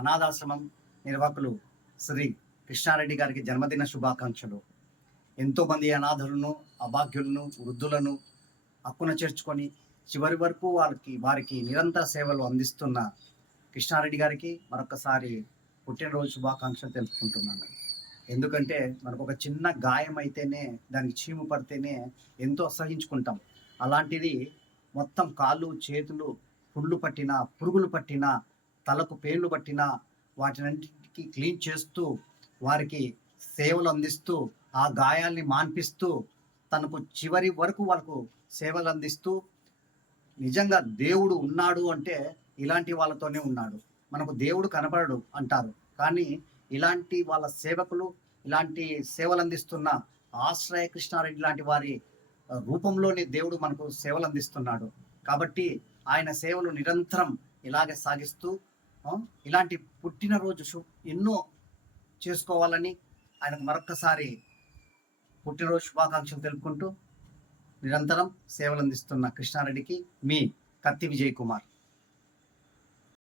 అనాథాశ్రమం నిర్వాహకులు శ్రీ కృష్ణారెడ్డి గారికి జన్మదిన శుభాకాంక్షలు. ఎంతోమంది అనాథులను, అభాగ్యులను, వృద్ధులను హక్కున చేర్చుకొని చివరి వరకు వారికి నిరంతర సేవలు అందిస్తున్న కృష్ణారెడ్డి గారికి మరొకసారి పుట్టినరోజు శుభాకాంక్షలు తెలుపుకుంటున్నాను. ఎందుకంటే మనకు ఒక చిన్న గాయం అయితేనే, దానికి చీము పడితేనే ఎంతో అసహించుకుంటాం. అలాంటిది మొత్తం కాళ్ళు, చేతులు పుళ్ళు పట్టినా, పురుగులు పట్టినా, తలకు పేర్లు పట్టినా వాటినన్నిటికీ క్లీన్ చేస్తూ, వారికి సేవలు అందిస్తూ, ఆ గాయాల్ని మాన్పిస్తూ, తనకు చివరి వరకు వాళ్ళకు సేవలు అందిస్తూ, నిజంగా దేవుడు ఉన్నాడు అంటే ఇలాంటి వాళ్ళతోనే ఉన్నాడు. మనకు దేవుడు కనపడడు అంటారు, కానీ ఇలాంటి వాళ్ళ సేవకులు, ఇలాంటి సేవలు అందిస్తున్న ఆశ్రయ కృష్ణారెడ్డి లాంటి వారి రూపంలోనే దేవుడు మనకు సేవలు అందిస్తున్నాడు. కాబట్టి ఆయన సేవలు నిరంతరం ఇలాగే సాగిస్తూ ఇలాంటి పుట్టినరోజు ఎన్నో చేసుకోవాలని ఆయనకు మరొక్కసారి పుట్టినరోజు శుభాకాంక్షలు తెలుపుకుంటూ నిరంతరం సేవలు అందిస్తున్న కృష్ణారెడ్డికి మీ కత్తి విజయ్ కుమార్.